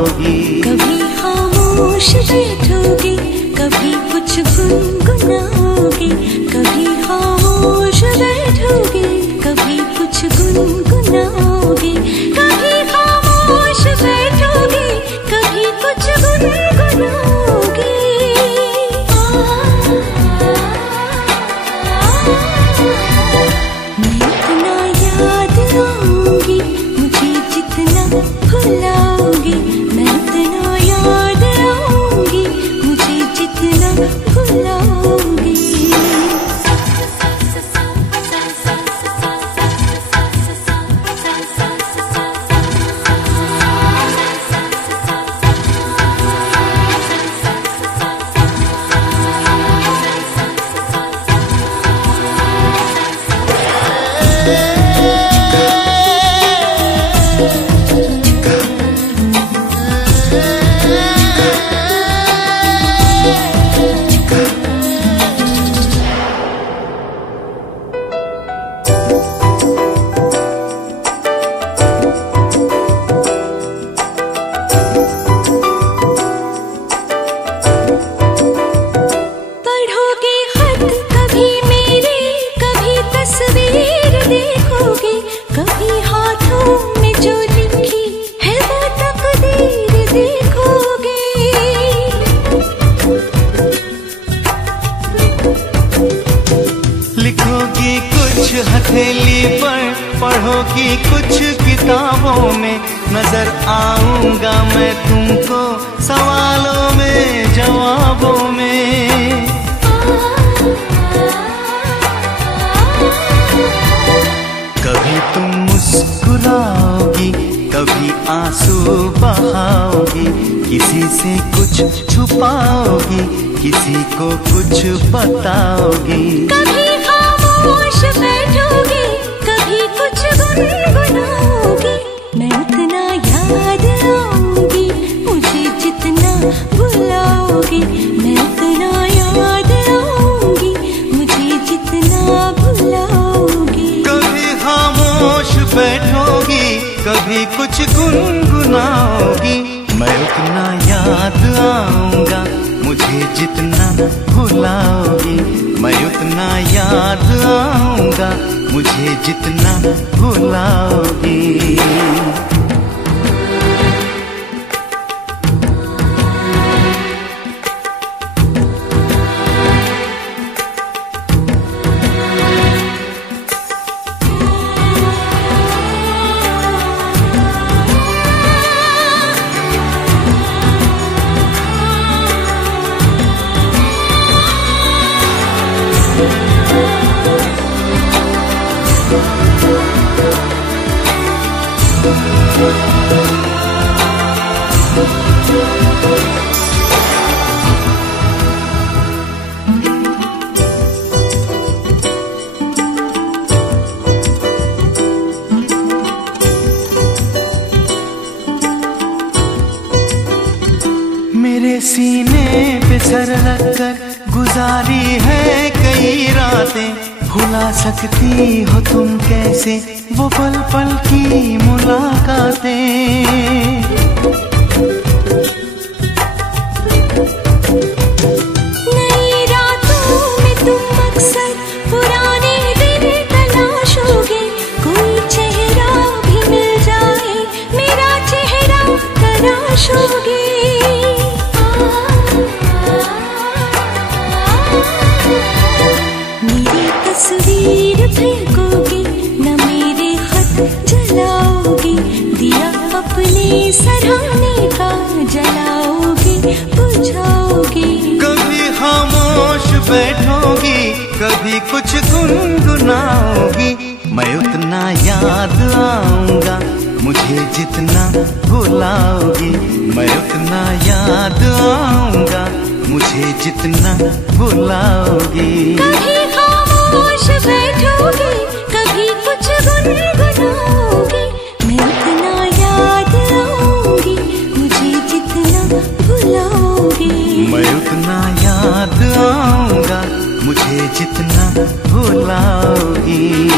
भुलाओगी। कभी खामोश बैठोगी, कभी कुछ गुनगुनाओगी। कभी खामोश बैठोगी, कभी कुछ गुनगुनाओगी। कभी खामोश बैठोगी, कभी कुछ गुनगुनाओगी। मैं इतना याद आऊंगी, मुझे जितना भुलाओगी। मैं इतना याद आऊंगी, मुझे जितना भुलाओगी। लिखोगी कुछ हथेली पर, पढ़ोगी कुछ किताबों में। नजर आऊंगा मैं तुमको सवालों में जवाबों में। कभी तुम मुस्कुराओगी, कभी आंसू बहाओगी। किसी से कुछ छुपाओगी, किसी को कुछ बताओगी। कभी खामोश बैठोगी, कभी कुछ गुनगुनाओगी। मैं उतना याद आऊंगी, मुझे जितना भुलाओगी। मैं उतना याद आऊंगी, मुझे जितना भुलाओगी। कभी खामोश बैठोगी, कभी कुछ गुनगुनाओगी। मैं उतना याद आऊंगा, मुझे जितना भुलाओगी। मैं उतना याद आऊंगा, मुझे जितना भुलाओगी। मेरे सीने पे सर रखकर गुजारी है कई रातें। भुला सकती हो तुम कैसे वो पल पल की मुलाकातें। नई रातों में तुम अक्सर पुराने दिन तलाशोगे। कोई चेहरा भी मिल जाए, मेरा चेहरा तराशोगे। मेरी तस्वीर फेंकोगी, न मेरे खत जलाओगी। दिया अपने सराहने का जलाओगी, बुझाओगी। कभी खामोश बैठोगी, कभी कुछ गुनगुनाओगी। मैं उतना याद आऊंगा, मुझे जितना भुलाओगी। मैं उतना याद आऊंगा, मुझे जितना भुलाओगी। कभी खामोश बैठोगी, कभी कुछ गुनगुनाओगी। मैं उतना याद आऊंगी, मुझे जितना भुलाओगी। मैं उतना याद आऊंगा, मुझे जितना भुलाओगी।